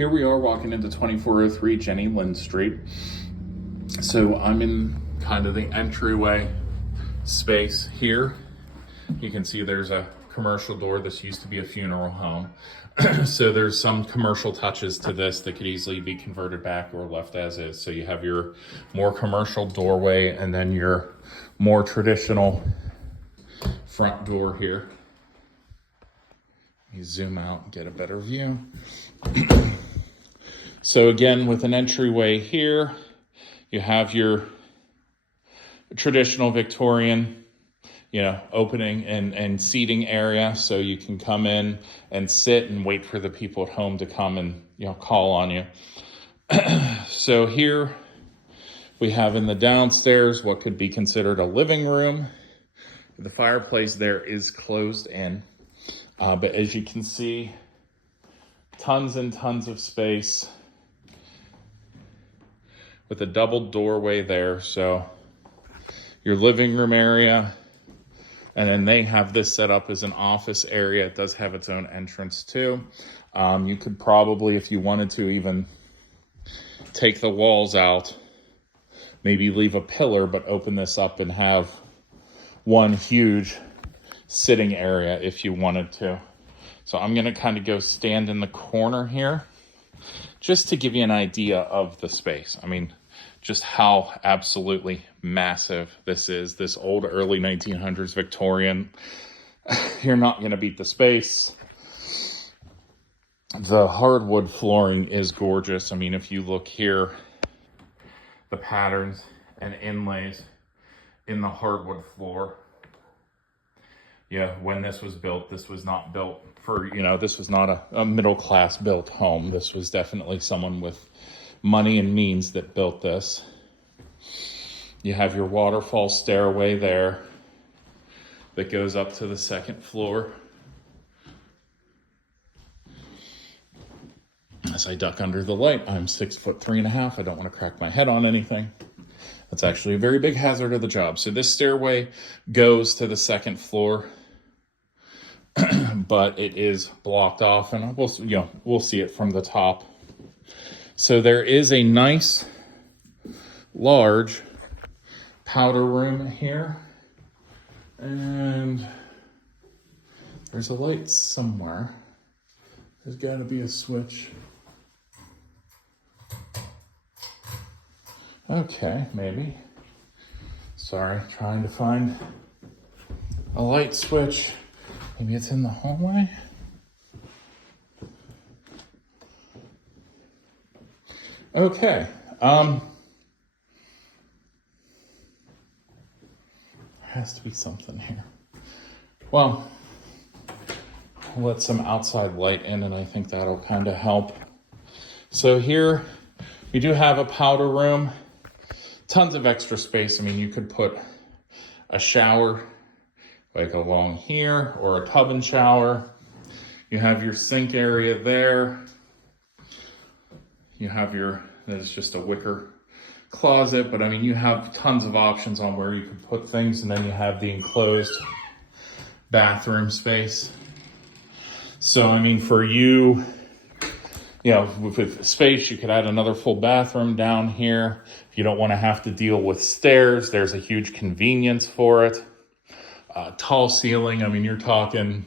Here we are walking into 2403 Jenny Lind Street. So I'm in kind of the entryway space here. You can see there's a commercial door. This used to be a funeral home. So there's some commercial touches to this that could easily be converted back or left as is. So you have your more commercial doorway and then your more traditional front door here. You zoom out and get a better view. So again, with an entryway here, you have your traditional Victorian, opening and seating area. So you can come in and sit and wait for the people at home to come and, call on you. So here we have in the downstairs what could be considered a living room. The fireplace there is closed in. But as you can see, tons and tons of space with a double doorway there. So your living room area, and then they have this set up as an office area. It does have its own entrance too. You could probably, if you wanted to, even take the walls out, maybe leave a pillar, but open this up and have one huge sitting area if you wanted to. So I'm going to kind of go stand in the corner here just to give you an idea of the space. I mean, just how absolutely massive this is. This old early 1900s Victorian. You're not going to beat the space. The hardwood flooring is gorgeous. I mean, if you look here, the patterns and inlays in the hardwood floor. Yeah, when this was built, this was not built for, this was not a middle-class built home. This was definitely someone with money and means that built this. You have your waterfall stairway there that goes up to the second floor. As I duck under the light, I'm 6'3.5". I don't want to crack my head on anything. That's actually a very big hazard of the job. So this stairway goes to the second floor, but it is blocked off, and we'll see it from the top. So there is a nice, large powder room here, and there's a light somewhere. There's got to be a switch. Okay, maybe. Sorry, trying to find a light switch. Maybe it's in the hallway. Okay. There has to be something here. Well, I'll let some outside light in, and I think that'll kind of help. So here we do have a powder room. Tons of extra space. I mean, you could put a shower like along here, or a tub and shower. You have your sink area there. You have there's just a wicker closet, but I mean, you have tons of options on where you could put things, and then you have the enclosed bathroom space. So, I mean, for you, with space, you could add another full bathroom down here. If you don't want to have to deal with stairs, there's a huge convenience for it. Tall ceiling, I mean, you're talking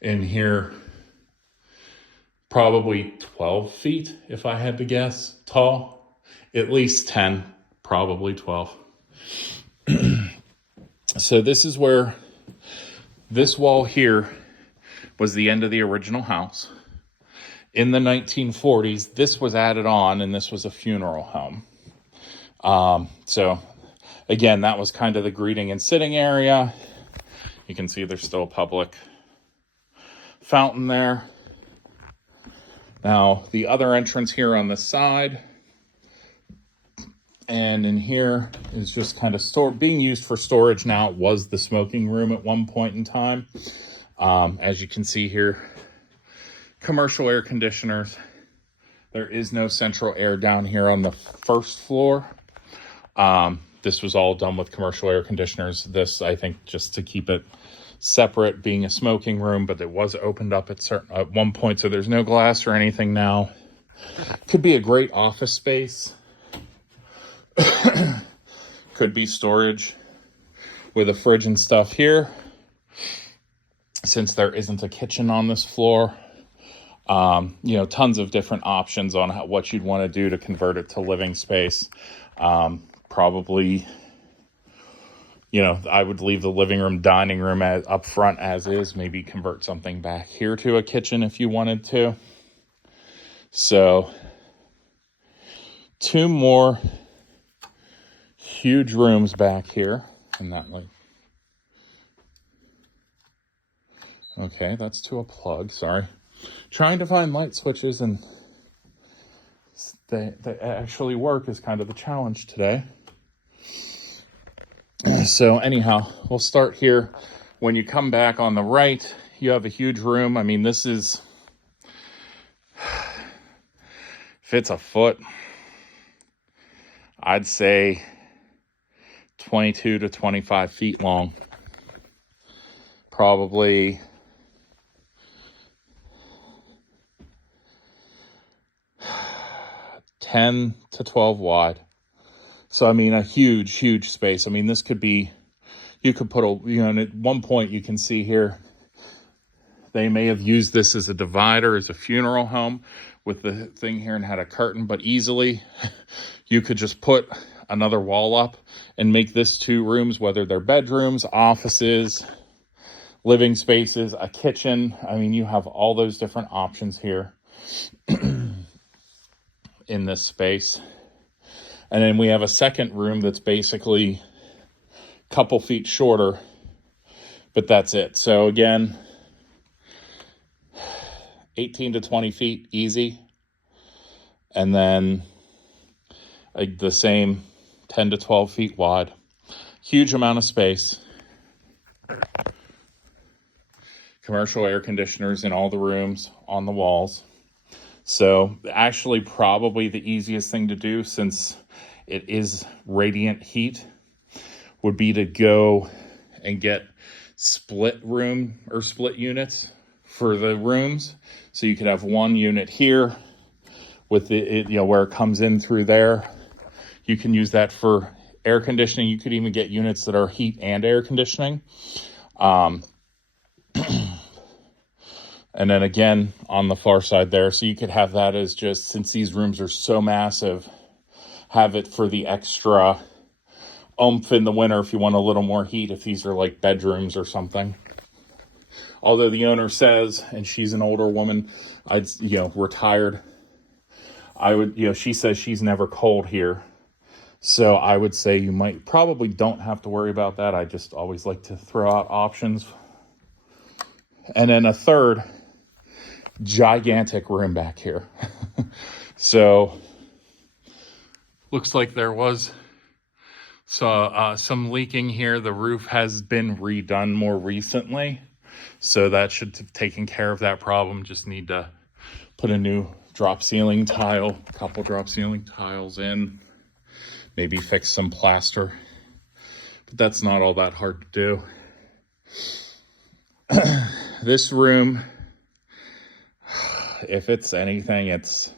in here probably 12 feet, if I had to guess, tall. At least 10, probably 12. So this is where this wall here was the end of the original house. In the 1940s, this was added on, and this was a funeral home. So again, that was kind of the greeting and sitting area. You can see there's still a public fountain there. Now, the other entrance here on the side, and in here is just kind of being used for storage now. It was the smoking room at one point in time. As you can see here, commercial air conditioners. There is no central air down here on the first floor. This was all done with commercial air conditioners. This, I think, just to keep it separate, being a smoking room, but it was opened up at one point, so there's no glass or anything now. Could be a great office space. Could be storage with a fridge and stuff here, since there isn't a kitchen on this floor. Tons of different options on what you'd want to do to convert it to living space. Probably, I would leave the living room, dining room up front as is, maybe convert something back here to a kitchen if you wanted to. So 2 more huge rooms back here. And that okay, that's to a plug, sorry. Trying to find light switches and they actually work is kind of the challenge today. So anyhow, we'll start here. When you come back on the right, you have a huge room. I mean, this is, if it's a foot, I'd say 22 to 25 feet long. Probably 10 to 12 wide. So, I mean, a huge space. I mean, this could be, you could put and at one point you can see here, they may have used this as a divider, as a funeral home with the thing here and had a curtain, but easily you could just put another wall up and make this 2 rooms, whether they're bedrooms, offices, living spaces, a kitchen. I mean, you have all those different options here in this space. And then we have a second room that's basically a couple feet shorter, but that's it. So again, 18 to 20 feet easy. And then the same 10 to 12 feet wide. Huge amount of space. Commercial air conditioners in all the rooms, on the walls. So actually probably the easiest thing to do, since it is radiant heat, would be to go and get split room or split units for the rooms. So you could have one unit here with where it comes in through there. You can use that for air conditioning. You could even get units that are heat and air conditioning. And then again, on the far side there, so you could have that as just, since these rooms are so massive, have it for the extra oomph in the winter if you want a little more heat, if these are like bedrooms or something. Although the owner says, and she's an older woman, retired, she says she's never cold here. So I would say you probably don't have to worry about that. I just always like to throw out options. And then a third gigantic room back here. So looks like there was some leaking here. The roof has been redone more recently, so that should have taken care of that problem. Just need to put a new drop ceiling tile, a couple drop ceiling tiles in, maybe fix some plaster, but that's not all that hard to do. This room, if it's anything, it's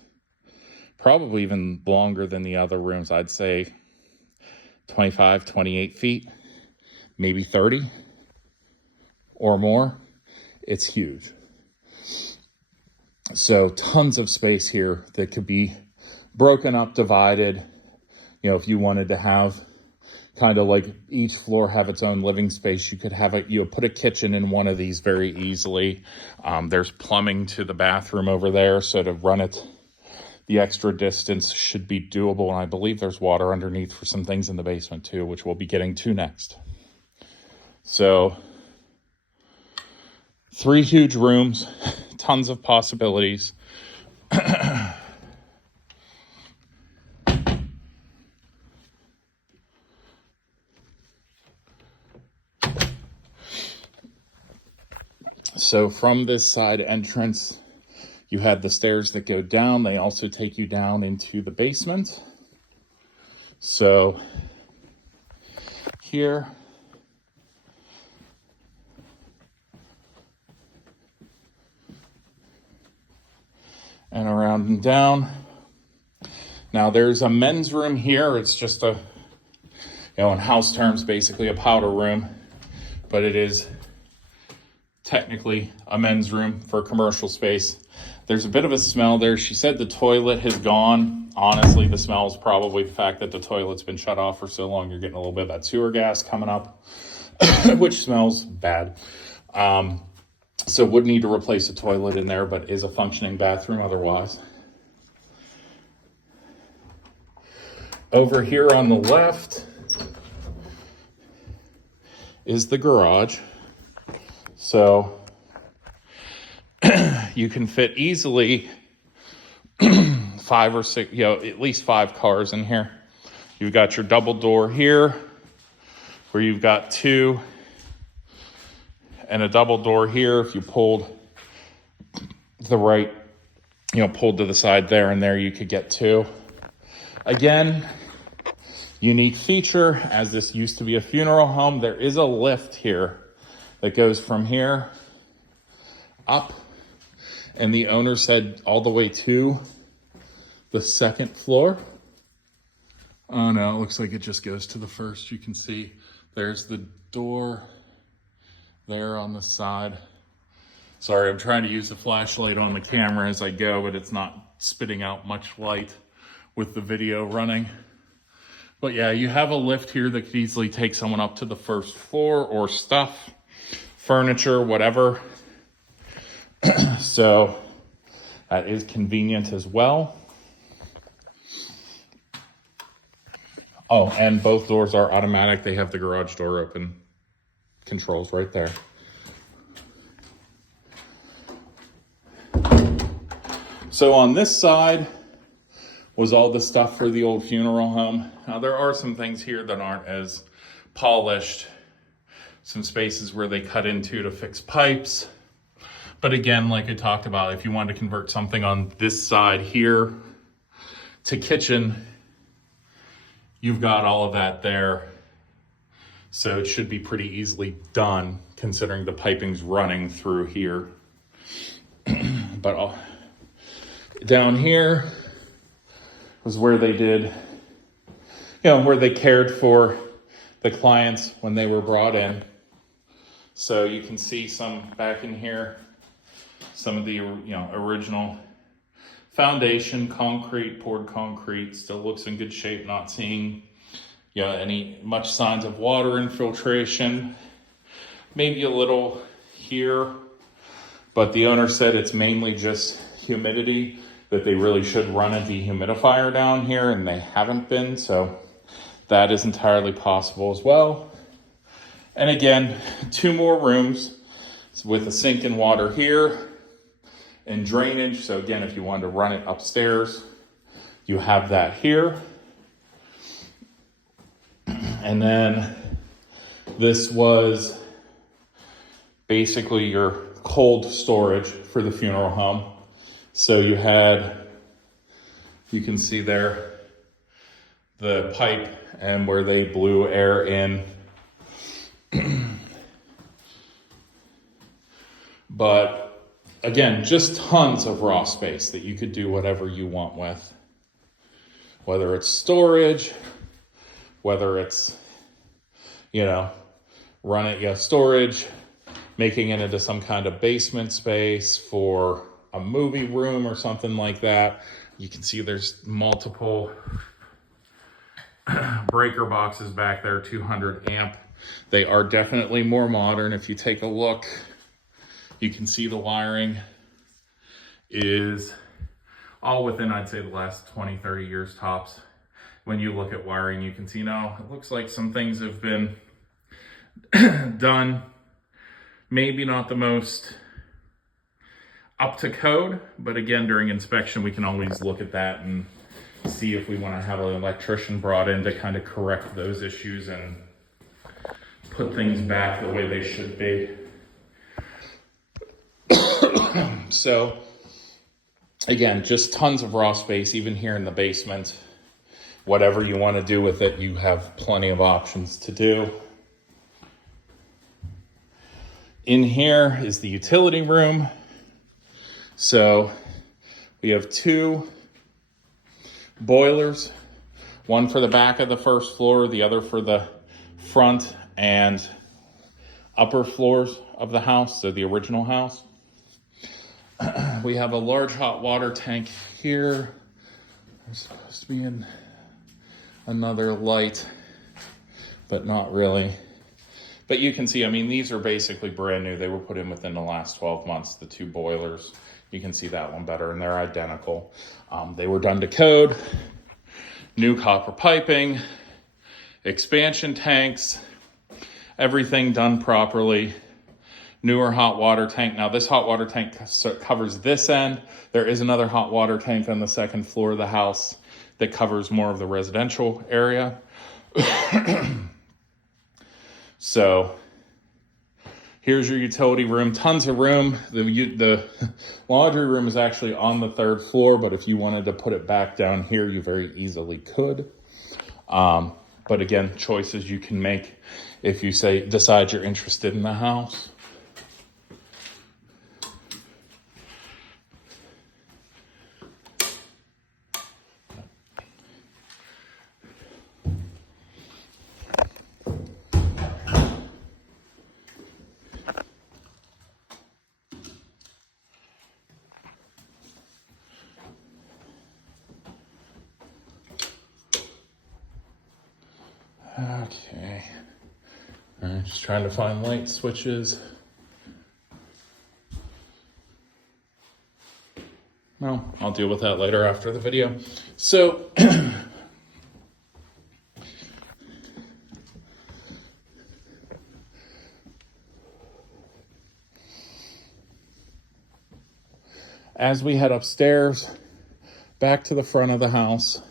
probably even longer than the other rooms. I'd say 25, 28 feet, maybe 30 or more. It's huge. So tons of space here that could be broken up, divided. If you wanted to have kind of like each floor have its own living space, you could have put a kitchen in one of these very easily. There's plumbing to the bathroom over there, so to run it the extra distance should be doable. And I believe there's water underneath for some things in the basement too, which we'll be getting to next. So 3 huge rooms, tons of possibilities. So from this side entrance, you had the stairs that go down. They also take you down into the basement. So here, and around and down. Now there's a men's room here. It's just a, in house terms, basically a powder room, but it is technically a men's room for commercial space. There's a bit of a smell there. She said the toilet has gone. Honestly, the smell is probably the fact that the toilet's been shut off for so long. You're getting a little bit of that sewer gas coming up, which smells bad. So would need to replace a toilet in there, but is a functioning bathroom otherwise. Over here on the left is the garage. So you can fit easily 5 or 6, at least 5 cars in here. You've got your double door here where you've got 2 and a double door here. If you pulled the right, pulled to the side there and there, you could get 2. Again, unique feature, as this used to be a funeral home, there is a lift here that goes from here up, and the owner said all the way to the 2nd floor. Oh no, it looks like it just goes to the 1st. You can see there's the door there on the side. Sorry, I'm trying to use the flashlight on the camera as I go, but it's not spitting out much light with the video running. But yeah, you have a lift here that could easily take someone up to the 1st floor, or stuff, furniture, whatever. So that is convenient as well. Oh, and both doors are automatic. They have the garage door open controls right there. So on this side was all the stuff for the old funeral home. Now there are some things here that aren't as polished. Some spaces where they cut into to fix pipes. But again, like I talked about, if you wanted to convert something on this side here to kitchen, you've got all of that there. So it should be pretty easily done considering the piping's running through here. But down here was where they did, where they cared for the clients when they were brought in. So you can see some back in here, some of the original foundation, concrete, poured concrete, still looks in good shape, not seeing any much signs of water infiltration. Maybe a little here, but the owner said it's mainly just humidity, that they really should run a dehumidifier down here, and they haven't been, so that is entirely possible as well. And again, 2 more rooms with a sink and water here and drainage. So again, if you wanted to run it upstairs, you have that here. And then this was basically your cold storage for the funeral home. So you can see there the pipe and where they blew air in. But again, just tons of raw space that you could do whatever you want with. Whether it's storage, whether it's, run it, storage, making it into some kind of basement space for a movie room or something like that. You can see there's multiple breaker boxes back there, 200 amp. They are definitely more modern. If you take a look, you can see the wiring is all within, I'd say, the last 20, 30 years tops. When you look at wiring, you can see now it looks like some things have been done. Maybe not the most up to code, but again, during inspection, we can always look at that and see if we want to have an electrician brought in to kind of correct those issues and put things back the way they should be. So again, just tons of raw space, even here in the basement. Whatever you want to do with it, you have plenty of options to do. In here is the utility room. So We have 2 boilers, one for the back of the first floor, the other for the front and upper floors of the house, so the original house. We have a large hot water tank here. There's supposed to be another light, but not really. But you can see, I mean, these are basically brand new. They were put in within the last 12 months, the 2 boilers. You can see that one better, and they're identical. They were done to code, new copper piping, expansion tanks, everything done properly. Newer hot water tank. Now this hot water tank covers this end. There is another hot water tank on the second floor of the house that covers more of the residential area. So here's your utility room, tons of room. The laundry room is actually on the 3rd floor, but if you wanted to put it back down here, you very easily could. But again, choices you can make if you decide you're interested in the house. Okay, I'm just trying to find light switches. Well, I'll deal with that later after the video. So, as we head upstairs, back to the front of the house,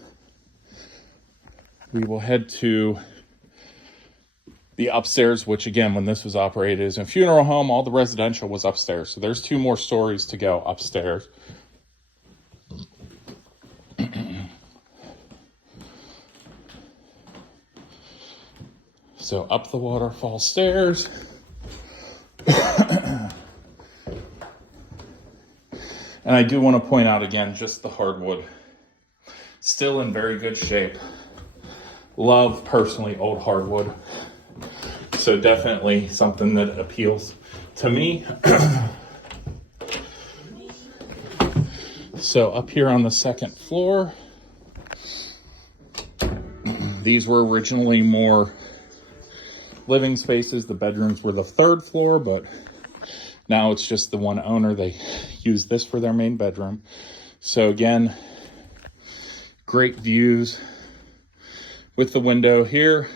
we will head to the upstairs, which again, when this was operated as a funeral home, all the residential was upstairs. So there's 2 more stories to go upstairs. So up the waterfall stairs. And I do want to point out again, just the hardwood. Still in very good shape. Love, personally, old hardwood. So definitely something that appeals to me. So up here on the 2nd floor, these were originally more living spaces. The bedrooms were the 3rd floor, but now it's just the one owner. They use this for their main bedroom. So again, great views with the window here.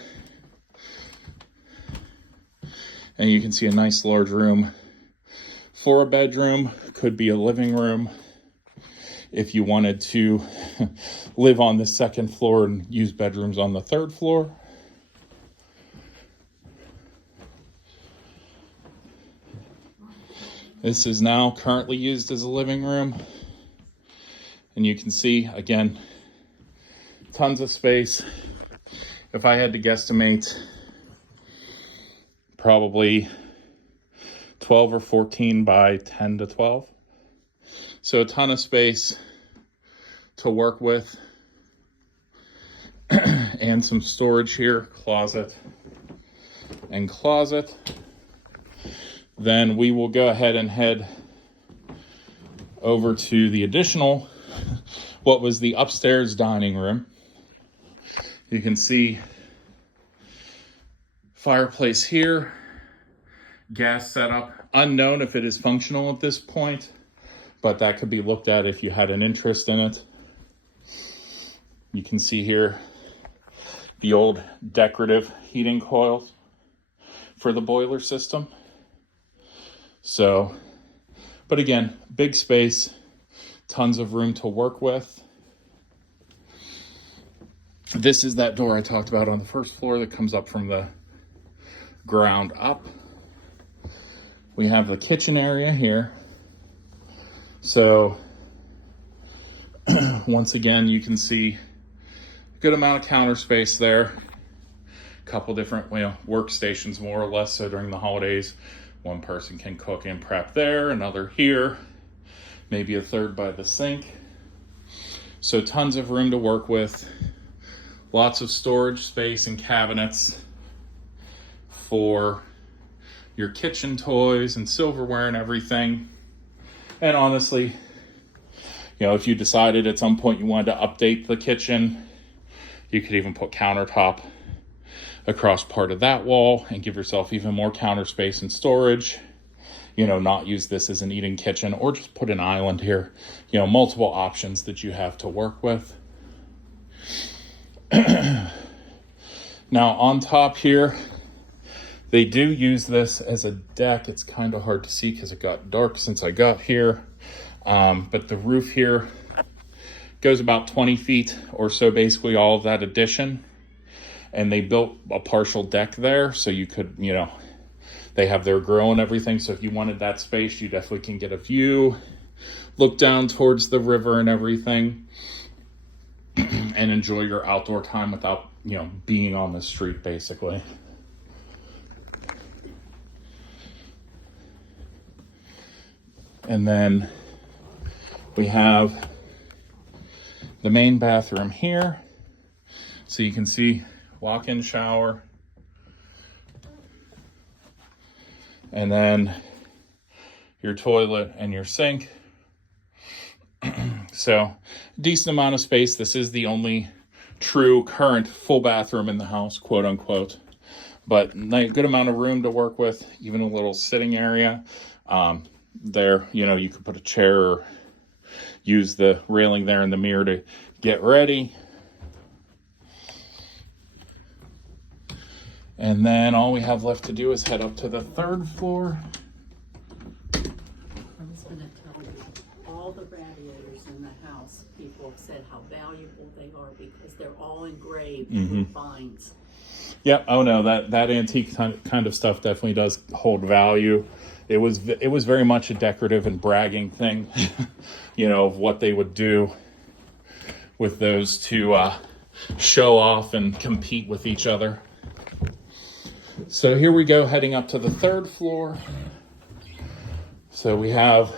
And you can see a nice large room for a bedroom. Could be a living room if you wanted to live on the 2nd floor and use bedrooms on the 3rd floor. This is now currently used as a living room. And you can see, again, tons of space. If I had to guesstimate, probably 12 or 14 by 10 to 12. So a ton of space to work with. And some storage here, closet and closet. Then we will go ahead and head over to the additional, what was the upstairs dining room. You can see fireplace here, gas setup. Unknown if it is functional at this point, but that could be looked at if you had an interest in it. You can see here the old decorative heating coils for the boiler system. So, but again, big space, tons of room to work with. This is that door I talked about on the 1st floor that comes up from the ground up. We have the kitchen area here. So, once again, you can see a good amount of counter space there. A couple different, workstations, more or less, so during the holidays. One person can cook and prep there, another here. maybe a third by the sink. So tons of room to work with. Lots of storage space and cabinets for your kitchen toys and silverware and everything. And honestly, you know, if you decided at some point you wanted to update the kitchen, you could even put countertop across part of that wall and give yourself even more counter space and storage. You know, not use this as an eating kitchen, or just put an island here. You know, multiple options that you have to work with. Now on top here, they do use this as a deck. It's kind of hard to see because it got dark since I got here. But the roof here goes about 20 feet or so, basically all of that addition. And they built a partial deck there, so you could, you know, they have their grill and everything. So if you wanted that space, you definitely can get a view, look down towards the river and everything, and enjoy your outdoor time without, you know, being on the street, basically. And then we have the main bathroom here. So you can see walk-in shower. And then your toilet and your sink. So decent amount of space. This is the only true current full bathroom in the house, quote unquote. But good amount of room to work with, even a little sitting area. There, you know, you could put a chair or use the railing there in the mirror to get ready. And then all we have left to do is head up to the third floor. I was going to tell you, all the radiators in the house, people have said how valuable they are because they're all engraved with vines. Yep. Oh no, that antique kind of stuff definitely does hold value. It was very much a decorative and bragging thing, you know, of what they would do with those to show off and compete with each other. So here we go, heading up to the third floor. So we have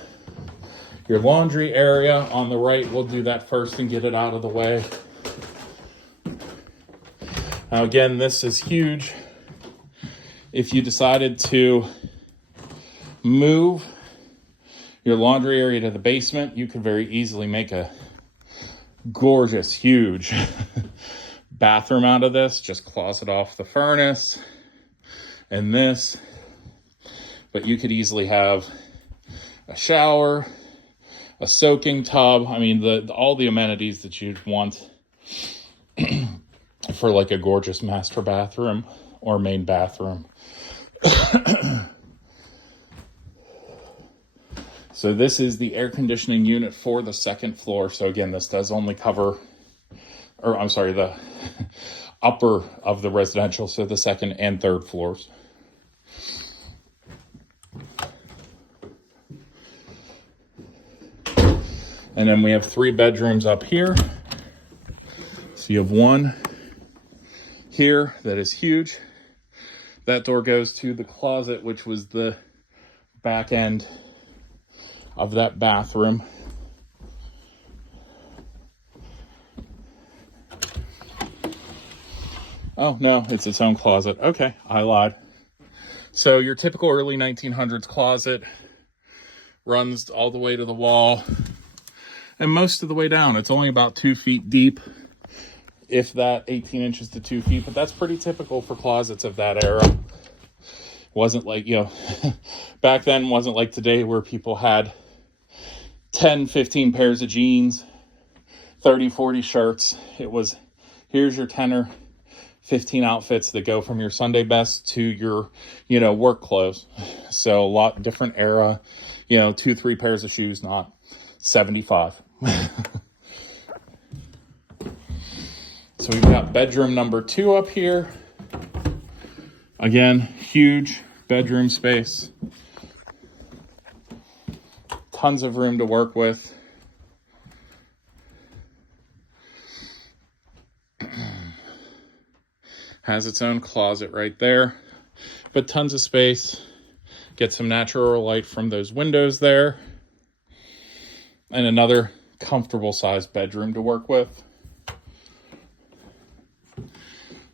your laundry area on the right. We'll do that first and get it out of the way. Now again, this is huge. If you decided to move your laundry area to the basement, you could very easily make a gorgeous, huge bathroom out of this. Just closet off the furnace and this. But you could easily have a shower, a soaking tub. I mean, all the amenities that you'd want for like a gorgeous master bathroom or main bathroom. So this is the air conditioning unit for the second floor. So again, this does only cover, or I'm sorry, the upper of the residential, so the second and third floors. And then we have 3 bedrooms up here. So you have one here that is huge. That door goes to the closet, which was the back end of that bathroom. Oh, no, it's its own closet. Okay, I lied. So your typical early 1900s closet runs all the way to the wall and most of the way down. It's only about 2 feet deep, if that, 18 inches to 2 feet, but that's pretty typical for closets of that era. Wasn't like, you know, back then wasn't like today where people had 10, 15 pairs of jeans, 30, 40 shirts. It was, here's your 10 or 15 outfits that go from your Sunday best to your, you know, work clothes. So a lot different era, you know, 2, 3 pairs of shoes, not 75. So we've got bedroom number 2 up here. Again, huge bedroom space. Tons of room to work with. Has its own closet right there, but tons of space. Get some natural light from those windows there. and another comfortable sized bedroom to work with.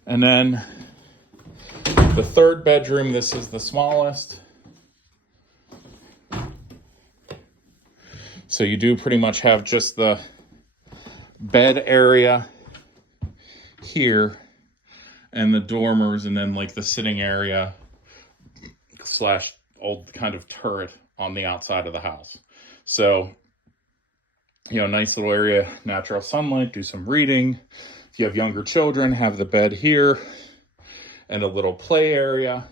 And then the third bedroom, this is the smallest. So you do pretty much have just the bed area here and the dormers, and then like the sitting area slash old kind of turret on the outside of the house. So, you know, nice little area, natural sunlight, do some reading. If you have younger children, have the bed here and a little play area.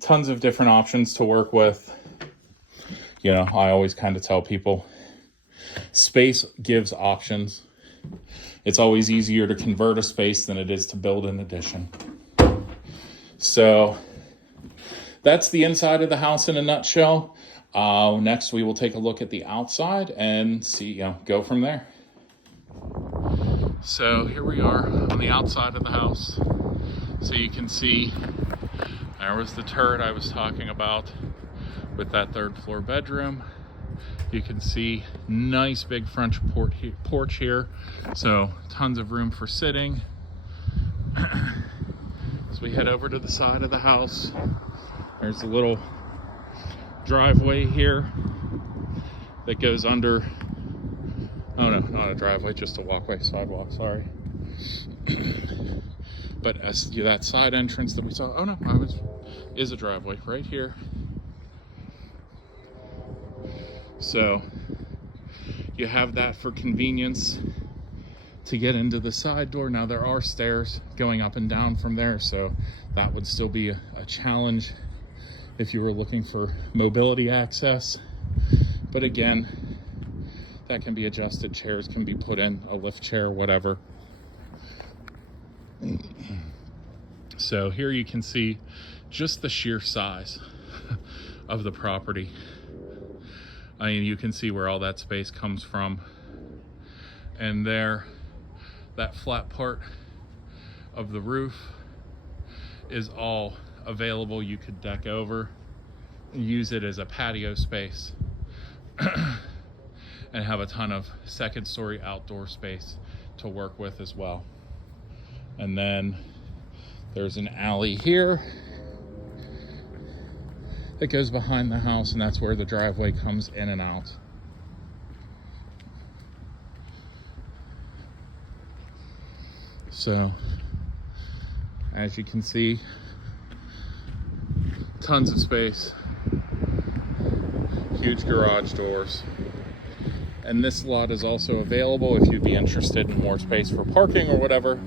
Tons of different options to work with. You know, I always kind of tell people, space gives options. It's always easier to convert a space than it is to build an addition. So that's the inside of the house in a nutshell. Next, we will take a look at the outside and see, go from there. So here we are on the outside of the house. So you can see there was the turret I was talking about with that third floor bedroom. You can see nice big French porch here. So tons of room for sitting. As we head over to the side of the house, there's a little driveway here that goes under, oh no, not a driveway, just a walkway, sidewalk, sorry. But as that side entrance that we saw, oh no, is a driveway right here. So you have that for convenience to get into the side door. Now there are stairs going up and down from there, so that would still be a challenge if you were looking for mobility access. But again, that can be adjusted. Chairs can be put in, a lift chair, whatever. So here you can see just the sheer size of the property. I mean, you can see where all that space comes from. And there, that flat part of the roof is all available. You could deck over, use it as a patio space, and have a ton of second story outdoor space to work with as well. And then there's an alley here that goes behind the house, and that's where the driveway comes in and out. So, as you can see, tons of space, huge garage doors. And this lot is also available if you'd be interested in more space for parking or whatever.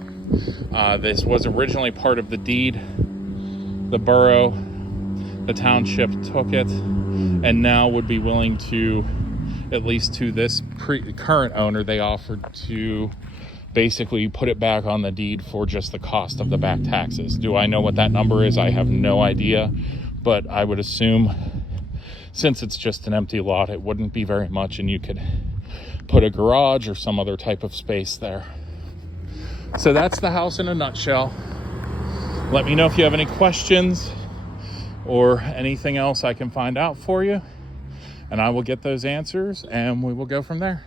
This was originally part of the deed. The borough, the township took it, and now would be willing to, at least to this current owner, they offered to basically put it back on the deed for just the cost of the back taxes. Do I know what that number is? I have no idea, but I would assume, since it's just an empty lot, it wouldn't be very much, and you could put a garage or some other type of space there. So that's the house in a nutshell. Let me know if you have any questions or anything else I can find out for you, and I will get those answers and we will go from there.